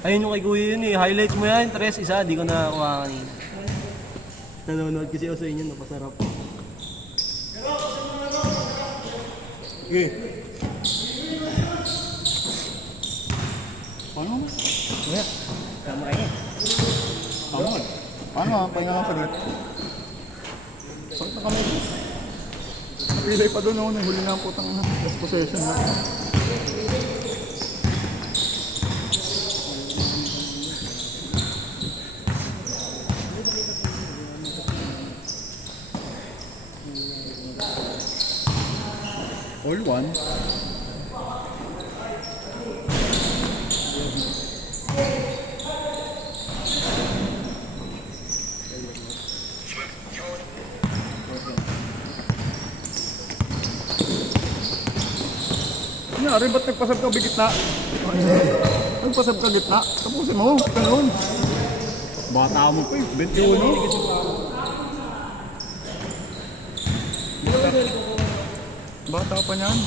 Ayun yung kay kuya yun eh. Highlights mo yan, Tres, isa. Di ko nakakuha kanina. Nanonood kasi ako sa inyo, napasarap. Okay. Paano? Kaya, tama kayo. Tama. Paano ha? Pahinga lang saglit. Sakit na kami. Napilay pa doon ako. Huli na ang putang last possession na. All one. Nangyari, ba't nagpasab ka gitna? Nagpasab ka gitna? Tapusin mo, ganun. Bata mo pa eh, 21. Bata pa niyan.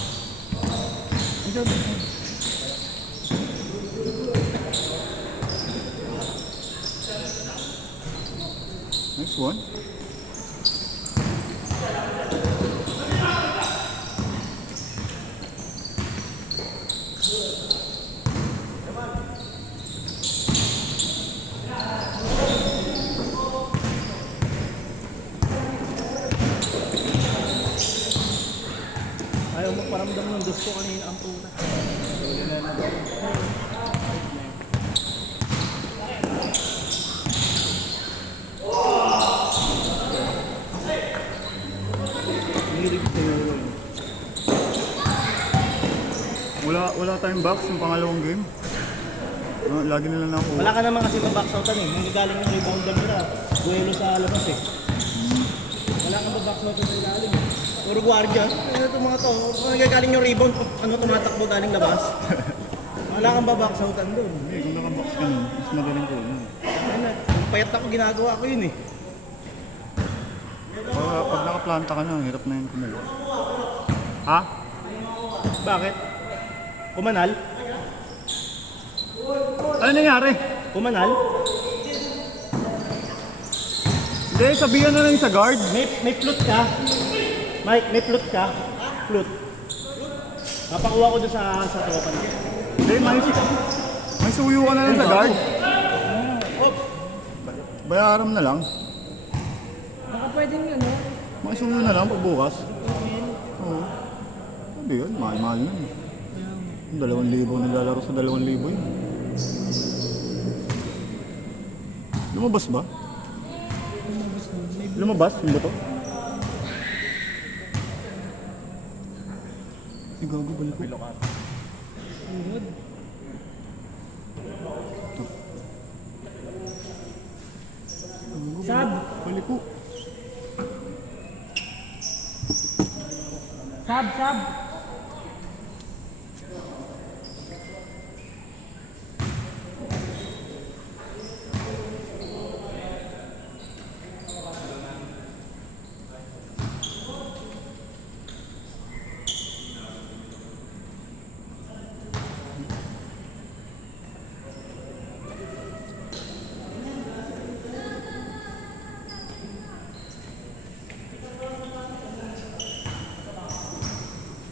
Next one. Ayaw magparamdam ng gusto kanina ang puna. Wala tayong box yung pangalawang game. Lagi nila na ako. Wala ka naman kasi mabacksoutan eh. Nung galing yung rebounder nila, duelo sa labas eh. Wala kang mabacksoutan sa ilalim. Puro guardia. Ano itong mga to? Kung nagagaling yung rebound, ano tumatakbo galing labas? Wala kang babacksoutan doon. Hindi, kung nakabox ka nun, mas magaling ko. Ano, payat ako ginagawa ko yun eh. Pag nakaplanta ka na, hirap na yun kumalo. Ha? Bakit? Kumanal? Ano nangyari? Kumanal? Hindi, sabihan na lang sa guard. May flute ka? Mike, may flute ka? Flute. Napakuha ko doon sa tropa na. Hindi, may suyo ka na lang sa guard. Oh, Bayaran na lang. Baka pwedeng ano? May suyo na lang pagbukas. Oo. Sabi yun, mahal-mahal na yun. 2,000 nilalaro sa 2,000 yun. Lumabas ba? Lumabas? Yung ba to? Ay, gago, balik ko. Sab! Balik ko. Sab!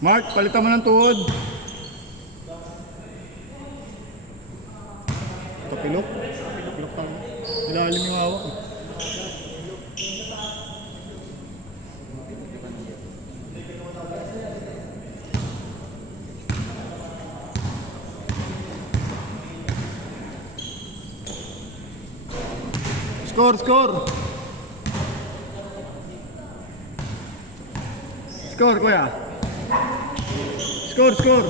Mark, palitan mo ng tuhod. Kapilok? Kapilok tayo. Ilalim yung hawak eh. Score! Score, kuya! Score! Score!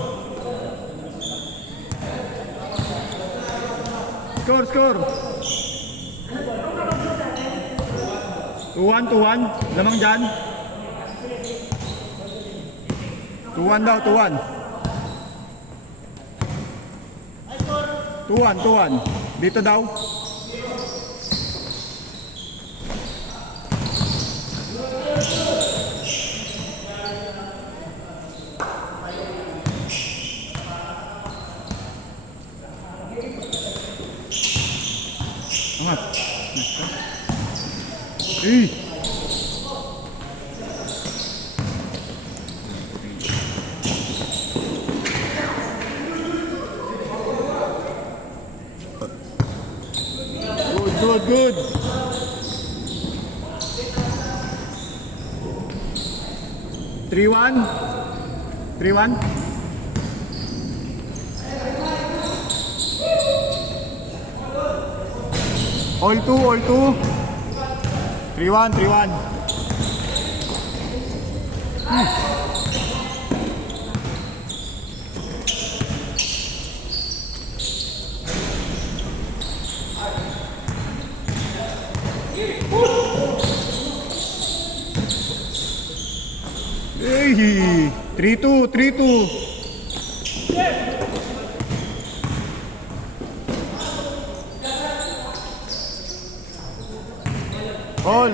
2-1, lamang dyan. 2-1 daw, 2-1. 2-1. Dito daw. Angat. Eh! Good, good, good. 3-1. 3-1. All two, all two. 3-1, 3-1. Hey, 3-2, 3-2.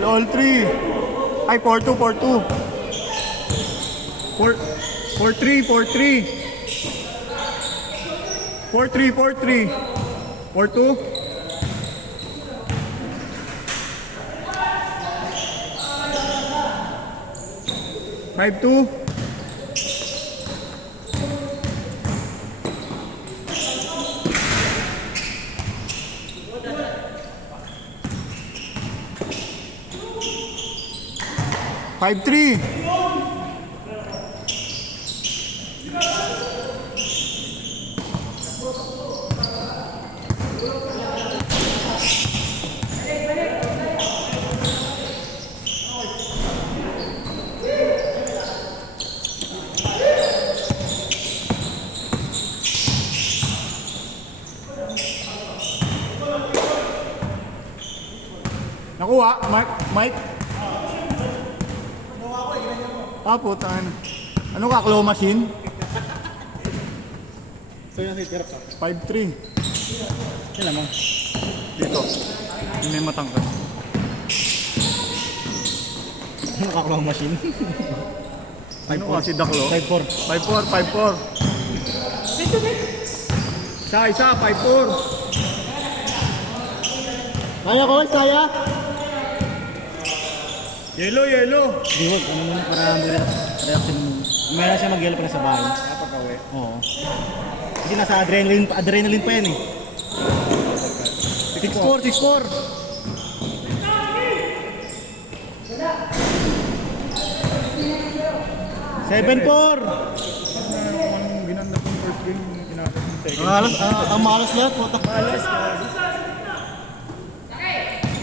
All three. Ay, 4-2, 4-2. 4-3, 4-3. 4-3, 4-3. 4-2. Five two. Five three. Nakuha, Mike. Ah, putaan. Ano ka, claw machine? So yun, hirap ka. 5-3. Yan lamang. Dito. Yung may matangkad. Ano ka claw machine? Ano ka si Daklo? 5-4. 5-4. Isa, 5-4. Kaya ko, kaya? Yellow. Di wag, ano muna para muna reaction muna. Meron siya mag-yellow pa na sa bahay. Napag-awi. Oo. Kasi nasa adrenaline pa yan eh. 6-4, 6-4. Seven four. Anong ginanda kong first game yung tinapos ng second? Ang malas lahat, putak malas.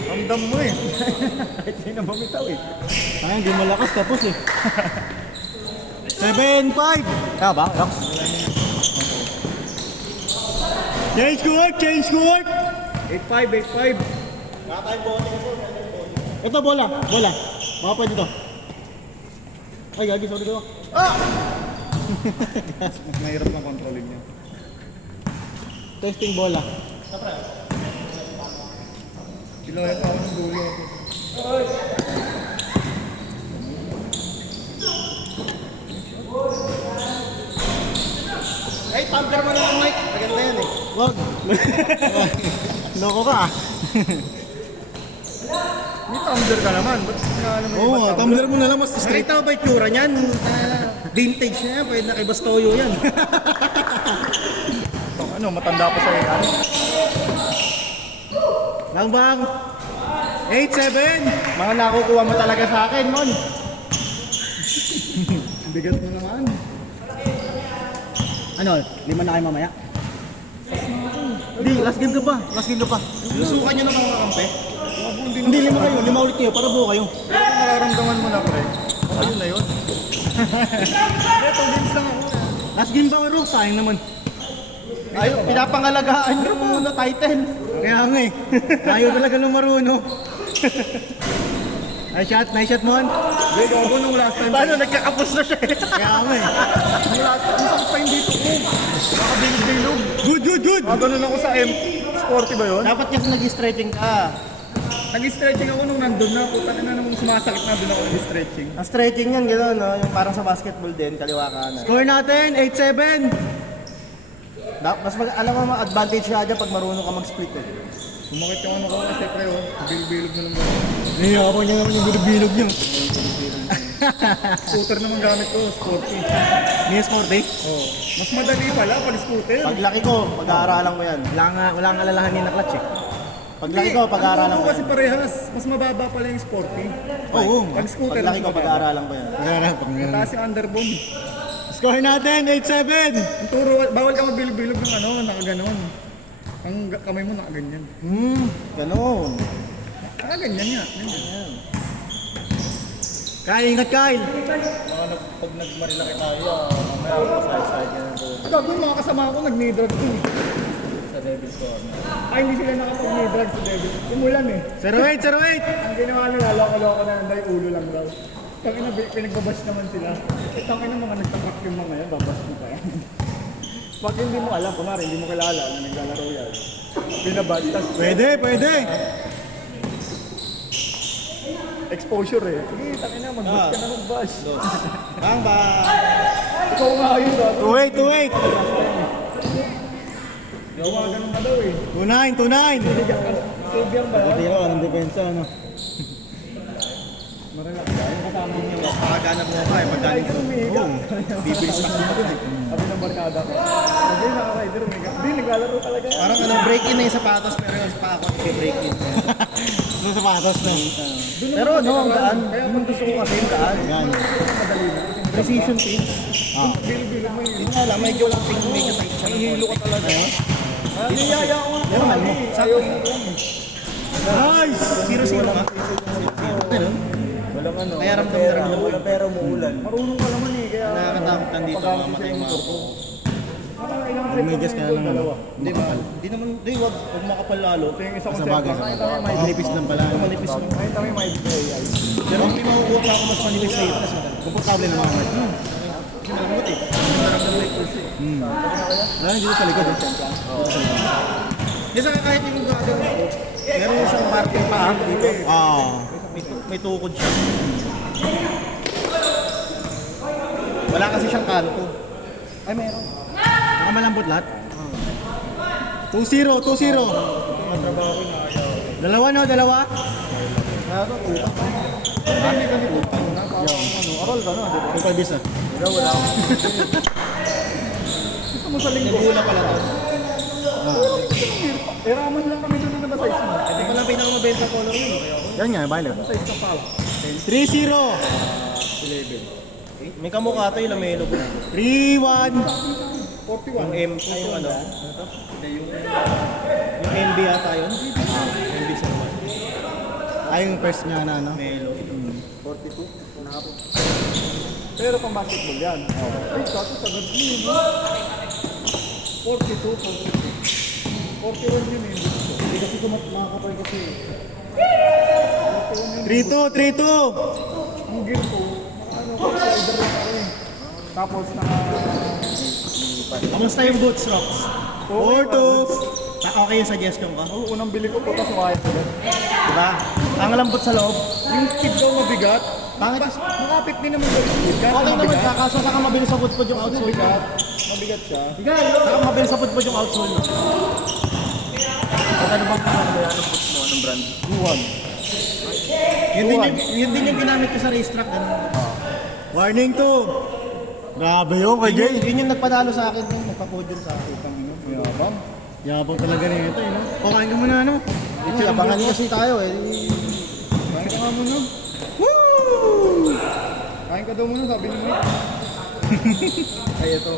Ramdam mo eh. Kahit sa'yo na bumitaw eh. Ayun, di malakas tapos eh. 7-5. Kaya ba? Rock? Change court! 8-5. Ito, bola. Baka pwede to. Ay, gagi, sorry ko. Mas mahirap lang kontrolin niya. Testing bola. Pilaya pa ako ng dulo. Ay, tumbler mo naman, Mike. Maganda yan eh. Wag. Loko ka ah. May tumbler ka naman. Ba't alam mo Oo, yung tumbler mo na lang. Mas straight. Nakita mo ba yung tsura niyan? Vintage na yan. Pwede na kay Bastoyo yan. Ano, matanda pa sa'yo. Ano? Bang! 8-7! Mga nakukuha mo talaga sa akin, Mon. Bigat mo naman. Ano, 5 na kayo mamaya? Hindi, last game ka pa. Susukan nyo na mga kakampi? Hindi, 5 kayo. 5 ulit kayo, para buo kayo. Ano nararamdaman mo na, pre? Ayun na yun. Itong games lang ako. Last game ba, Rook? Sayang naman. Ayaw, pinapangalagaan yung muna title. Kaya nga eh. Ayaw talaga ng maruno. Nice shot, Mon. Hindi, gago nung last time. Paano, nagkakapos na siya eh. Kaya nga eh. Nung last time, sakit pa yung dito ko. Nakabilig-bilog. Good. Ganun ako sa M. Sporty ba yun? Dapat kasi nag-stretching ka. Nag-stretching ako nung nandun na. Puta na namang sumasakit na doon ako nag-stretching. Ang stretching yan, gano'n, no? Yung parang sa basketball din, kaliwa kanan. Score natin, 8-7. Mas alam mo, advantage ka dyan pag marunong ka mag-split eh. Sumakit yung ano ko kasi pre, oh. Bilog-bilog na lang ba? Niyabang niya naman yung bilog niyo. Scooter naman gamit ko, sporty. Mia Sporty? Oh. Mas madali pala, pala scooter. Paglaki ko, pag-aaralan ko yan. Wala nga alalahanin na clutch eh. Paglaki ko, pag-aaralan Ang ko kasi yan. parehas. Mas mababa pala yung sporty. Oo. Pag scooter, Paglaki mas ko, mababa. pag-aaralan ko yan. Mataas yung underbone. Score natin, 8-7! Ang turo, bawal ka mabilog-bilog ng ano, nakaganon. Ang kamay mo nakaganyan. Ganon. Ganyan nga. Ganyan. Kyle, ingat Kyle! Pag nagmarilaki tayo, mamaya side-side yan. Gabi, mga kasama ko nag-knee-drug din. Sa Devil's Corner. Ay, hindi sila nakapag-knee drug sa Devil's. Umulan eh. 08! Ang ginawa nila, loko-loko na nanday, ulo lang daw. Tangina, pinagbabash naman sila. Tangina mga nagtapak yung mga yan, babash mo pa yan. Pag hindi mo alam, kunwari, hindi mo kilala na naglalaro yan. Binabash, tas Pwede! exposure eh. Sige, tangina, mag-bash ka na mag-bash. Bang ba? Ikaw nga yun, daw. 2-8! Gawa ganun ka daw eh. 2-9! Sabihan ba yan? Hindi ko, anong depensa, ano? Maralak ka, yung kasama niya. Pakagana mo ka eh, pagdali ko. Umiga. Bibilis na ako dun eh. Sabi ng barkada ko. Sabi naka-rider, umiga. Hindi, naglalaro talaga. Parang ano, break-in na yung sapatos, pero yung pa ako nag-break-in. Yung sapatos na. Pero no, ang daan. Yung gusto ko kasi yung daan. Yan. Madali na. Precision pins. Bilo-bilo mo yun. Yun nga lang, medyo tight siya. Hihilo ka talaga. Niyaya ko nga. Yan naman mo. Ayaw mo lang. Nice! 0-0 ka? Ganun. Walang ano. Kaya ramdam na rin ako. Walang pera, umuulan. Marunong ka naman eh. Kaya Nakakatakot lang dito, mamatay yung motor ko. ilang trip Medyas kami ka doon, lang. dalawa. Hindi makapal. Hindi naman, hindi, wag makapal lalo. Ito yung isa kong Sa bagay. set. Nakita mo yung may Manipis lang pala. Manipis lang. Nakita mo yung may AI. Pero hindi makukuha pa ako mas manipis na ito. Komportable naman ako. Kasi malambot eh. Maramdaman mo yung pulse eh. Alam, dito sa likod eh. Kasi kahit yung gagawin ko, meron siyang marking pa dito. May tukod siya. Wala kasi siyang kanto. Ay, meron. Baka malambot lahat? 2-0. Dalawa no, dalawa? Arol ka na, di ba? Ito bisa. Wala. Gusto mo sa linggo? Nagula pala to. Raman lang kami doon na size mo. Ito pala pinakamabenta color yun. Yan nga, bale. Size na pala. 3-0. 11. May kamukha to yung lamelo ko. 3-1. 41. Yung M, ay yung ano? Ano to? Yung MB ata yun? MB sa naman. Ay, yung first niya na ano? Melo. 42. Pero pang basketball yan. Ay, kaso sagad mo yun. 42. 41 yun eh. Hindi kasi kumakapal kasi. 3-2. Ang gear ko, ano, slider lang ako eh. Tapos naka... Kamusta yung boots, Rocks? 4-2. Okay yung suggestion ko? Oo, unang bili ko po, tapos kaya ko yan. Diba? Ang lambot sa loob. Yung speed daw mabigat. Pangit. Makapit din naman daw yung speed. Kaso Okay naman mabigat. siya, kaso saka mabilis sa footpod yung outsole. Mabigat. Mabigat siya. Saka mabilis sa footpod yung outsole. At ano bang ano ba yan? Anong boots mo? Anong brand? Luwan. Yun din yung ginamit ko sa racetrack. Warning to. Grabe yun kay Jay. Yun yung nagpadalo sa akin, yung nagpa-podium sa akin. Mayabang. Yabang talaga nito eh, no? Kukain ka muna, ano? Abangan kasi tayo eh. Kain ka nga muna. Woo! Kain ka daw muna, sabi ni Mike. Ay, ito.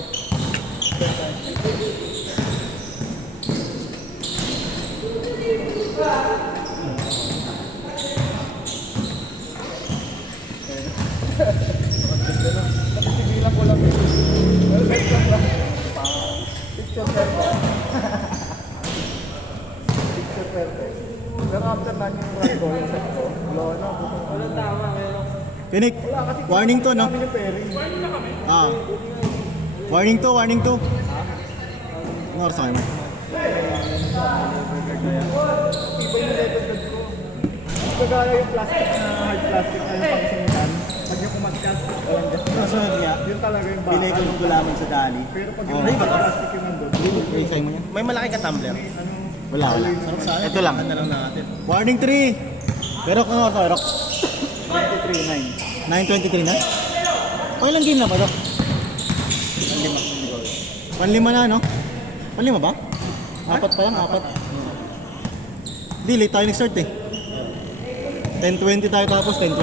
Nakasigilan ko lang. Well, best lang lang. Picture perfect. Picture perfect. Pero after na yung run ko, yung set ko, wala na. Walang tama, meron. Pinik, warning to, no? Kami yung pairing. Warning to. Ano oras tayo, Mike? Iba yung level ko. Kagaya yung plastic na hard plastic na yung pangsingitan. Pag yung kumaskas, walang gas. Kasunod nga, Yun talaga yung baka. pinay ko nung gulaman sa dali. Pero pag yung hard plastic yung nandun, May malaki ka tumbler. ano, Wala. Sarap sana. Ito lang. Na lang natin. Warning 3. Pero kung ako, Rock. 23-9. 9.23 na? Ilang game na ba, Rock? Panlima na, no? Panlima ba? Apat pa lang, apat. Hindi, late tayo nag-start eh. 10.20 tayo tapos 10.20.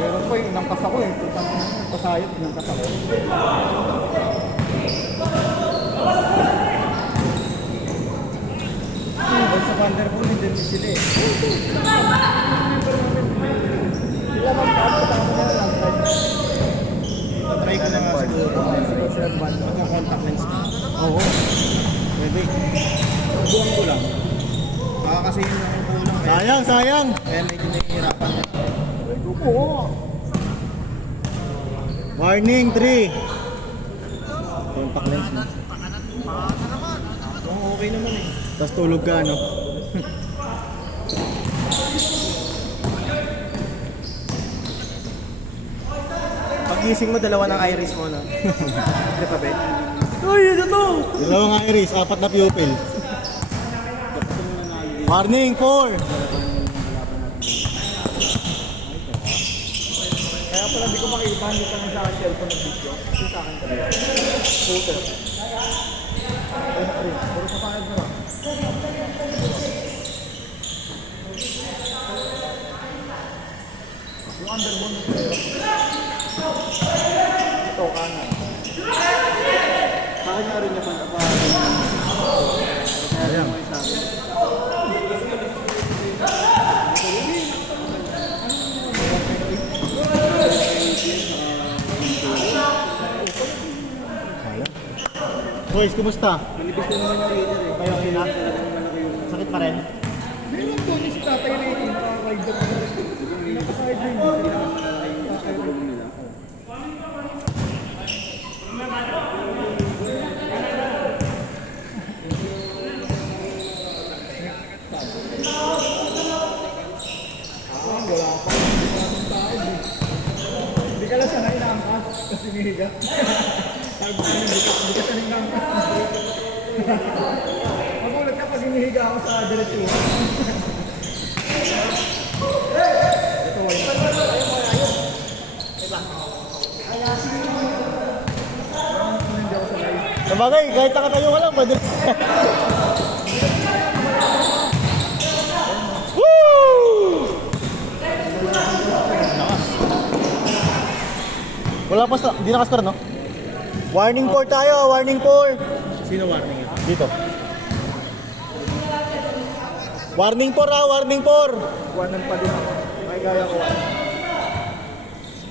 Meron po yung inangkas ako eh. Pasayot, inangkas ako. Sa Vanderpool, hindi sila eh. Sila magkano, tama na lang. Try ko na nga siguro. Sila Vanderpool. Magka-contact lens ka. Oo. Pwede. Buwan ko lang. Baka kasi yun lang yung kulang. Sayang, sayang. Kaya medyo nahihirapan na. Ito po. Warning 3. Contact lens mo. Oo, okay naman eh. Tapos tulog ka, no? Pag-gising mo, dalawa ng iris mo, no? Hindi pa, be? Uy, ito to! Dalawang iris, apat na pupil. Warning 4. Kaya pala di ko makita, hindi ka sa cellphone ng video. Kasi sa akin talaga. Photo. Puro sa panad mo lang. Yung underbone mo sa'yo. Ito, kanan. Sa akin nga rin niya pa. Sayang. Boys, kumusta? Manipis na naman yung reader eh. Kayo, okay na? Malaki yung... Sakit pa rin? Meron doon yung si tatay na yung nakakarider ko. Nakakarider din sila. Wala pa. Hindi ka lang sanay naangkas kasi nihiga. Sabi ko, hindi ka sanay naangkas. Magulat ka pag hinihiga ako sa diretso. Ito, ayun. Hindi ako sanay. Sabagay, kahit nakatayo ka lang, pwede. Woo! Wala pa sa, hindi nakascore, no? Warning 4 tayo, warning 4. Sino warning ito? Dito. Warning 4 ah, warning 4. Buwanan pa din ako. May gaya ko.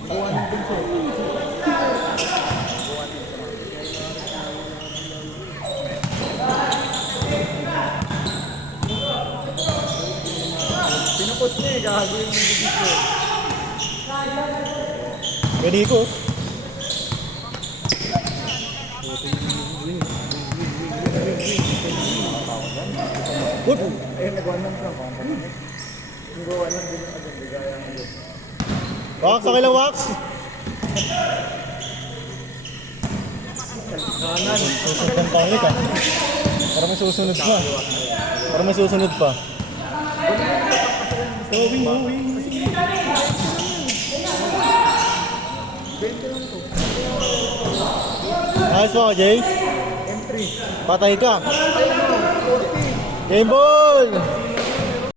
Buwanan din siya. Pinapos niya eh, gago yung bibig ko. Pwede ko. Good. Ayun, nagwanan ka pa. Yung gawanan din yung maganda gaya ng yun. Wax, okay lang, Wax. Kanan. Susunod ng pangit ah. Para may susunod pa. Para may susunod pa. Ayos mo, Jay. M3. Patay ka. Game ball!